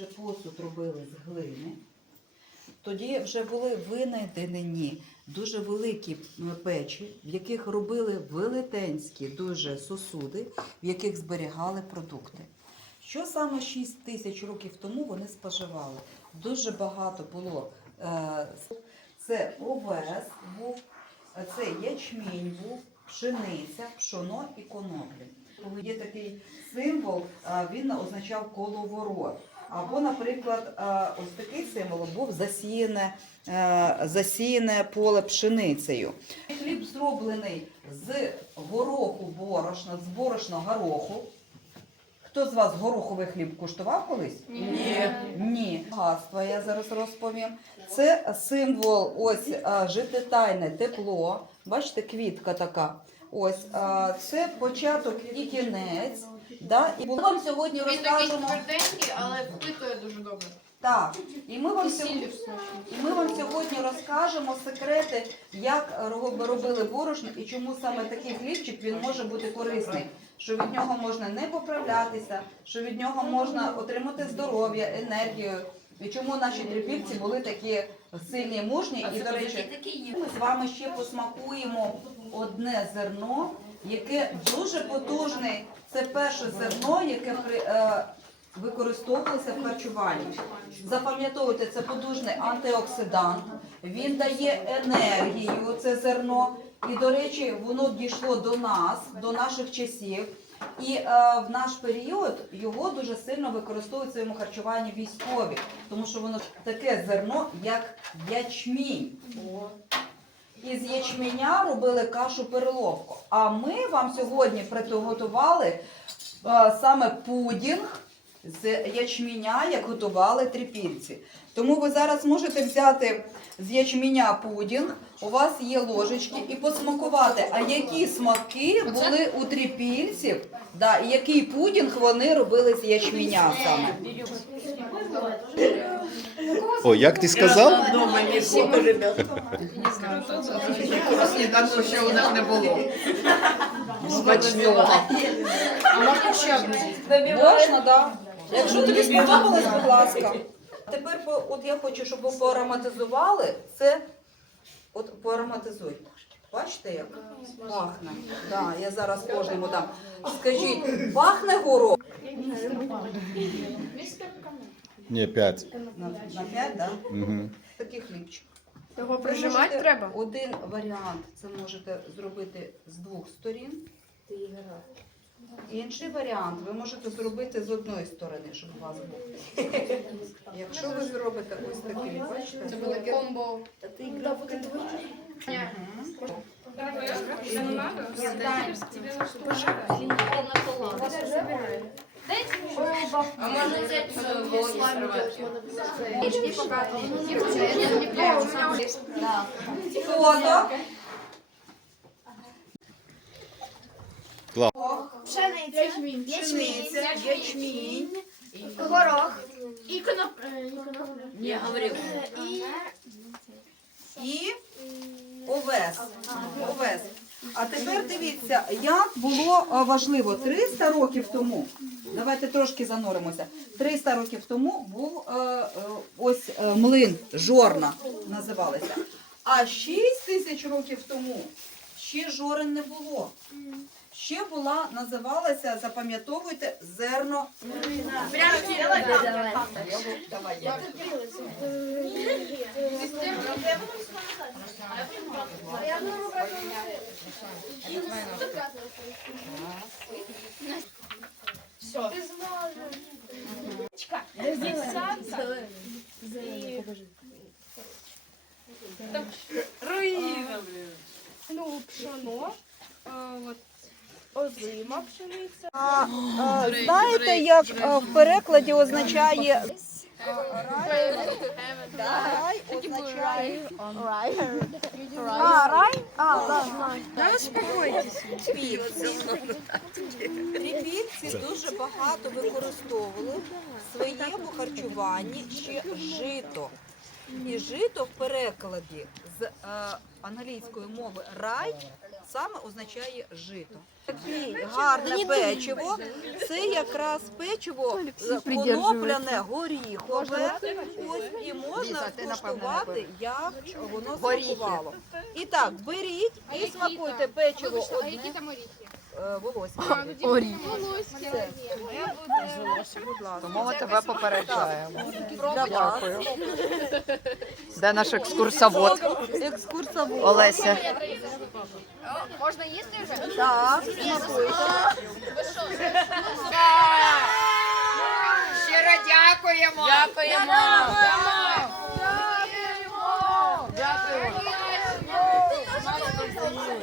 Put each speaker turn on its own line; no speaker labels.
вже посуд робили з глини, тоді вже були винайдені дуже великі печі, в яких робили велетенські дуже сосуди, в яких зберігали продукти. Що саме 6 тисяч років тому вони споживали? Дуже багато було. е, Це овес був, е, це ячмінь був, пшениця, пшоно і коноплі. Є такий символ, він означав коловорот. Або, наприклад, е, ось такий символ був засіяне, е, засіяне поле пшеницею. Хліб зроблений з гороху борошна, з борошна гороху. Хто з вас гороховий хліб куштував колись?
Ні.
Ні. Багатство я зараз розповім. Це символ ось а, життєтайне тепло. Бачите, квітка така. Ось це початок і кінець. Да? І ми вам сьогодні
Він такий
розкажемо.
тверденький, але впитує дуже добре.
Так, і ми вам сьогодні. І ми вам сьогодні розкажемо секрети, як ро- робили борошно і чому саме такий хлібчик він може бути корисний. Що від нього можна не поправлятися, що від нього можна отримати здоров'я, енергію. І чому наші трипільці були такі сильні, мужні. І, до речі, ми з вами ще посмакуємо одне зерно, яке дуже потужне. Це перше зерно, яке при, е, використовувалося в харчуванні. Запам'ятовуйте, це потужний антиоксидант. Він дає енергію, це зерно. І, до речі, воно дійшло до нас, до наших часів. І е, в наш період його дуже сильно використовують в своєму харчуванні військові, тому що воно таке зерно, як ячмінь. Із ячменя робили кашу переловку. А ми вам сьогодні приготували е, саме пудінг з ячменя, як готували трипільці. Тому ви зараз можете взяти з ячменя пудінг, у вас є ложечки, і посмакувати, а які смаки були у трипільців, да, і який пудінг вони робили з ячменя саме.
О, як ти сказав?
Дома не було, ребят.
Не знаю, що це.
Сніданку ще у нас не було. Смачного.
А можна ще одну?
Можна, так. Якщо тобі сподобалось, будь ласка. Тепер от я хочу, щоб ви поароматизували це. От поароматизуйте. Бачите, як пахне? Да, я зараз кожному дам. Скажіть, пахне горох?
Ні, п'ять.
На, на 5, да?
Угу.
Такий хлібчик.
Його прижимати
можете-
треба?
Один варіант це можете зробити з двох сторін. Інший варіант ви можете зробити з одної сторони, щоб у вас був. Якщо ви зробите ось такий, бачите?
Це буде комбо. А може взяти
Фото.
Пшениця,
ячмінь.
горох і е, і
овес. А тепер дивіться, як було е, важливо 300 років тому. Давайте трошки зануримося. 300 років тому був е, е, ось е, млин, жорна називалися. А 6 тисяч років тому ще жорен не було. Ще була, називалася, запам'ятовуйте, зерно. Давай.
Все. Ти зможеш.
Руїна, блін.
Ну, пшено, от, озима пшениця.
А, а, знаєте, як а, в перекладі означає рай, а, рай? А, да.
Та успокойтесь.
Дуже багато використовували в своєму харчуванні ще жито. І жито в перекладі з е, англійської мови рай саме означає жито. Таке гарне печиво. Це якраз печиво е, конопляне, горіхове. Ось і можна скуштувати, як воно смакувало. І так, беріть і смакуйте печиво одне е.
Волоські.
Будь ласка.
Тому ми тебе попереджаємо.
Вас.
Де наш екскурсовод
Екскурсовод.
Олеся?
Можна їсти вже?
Так.
Щиро дякуємо.
Дякуємо.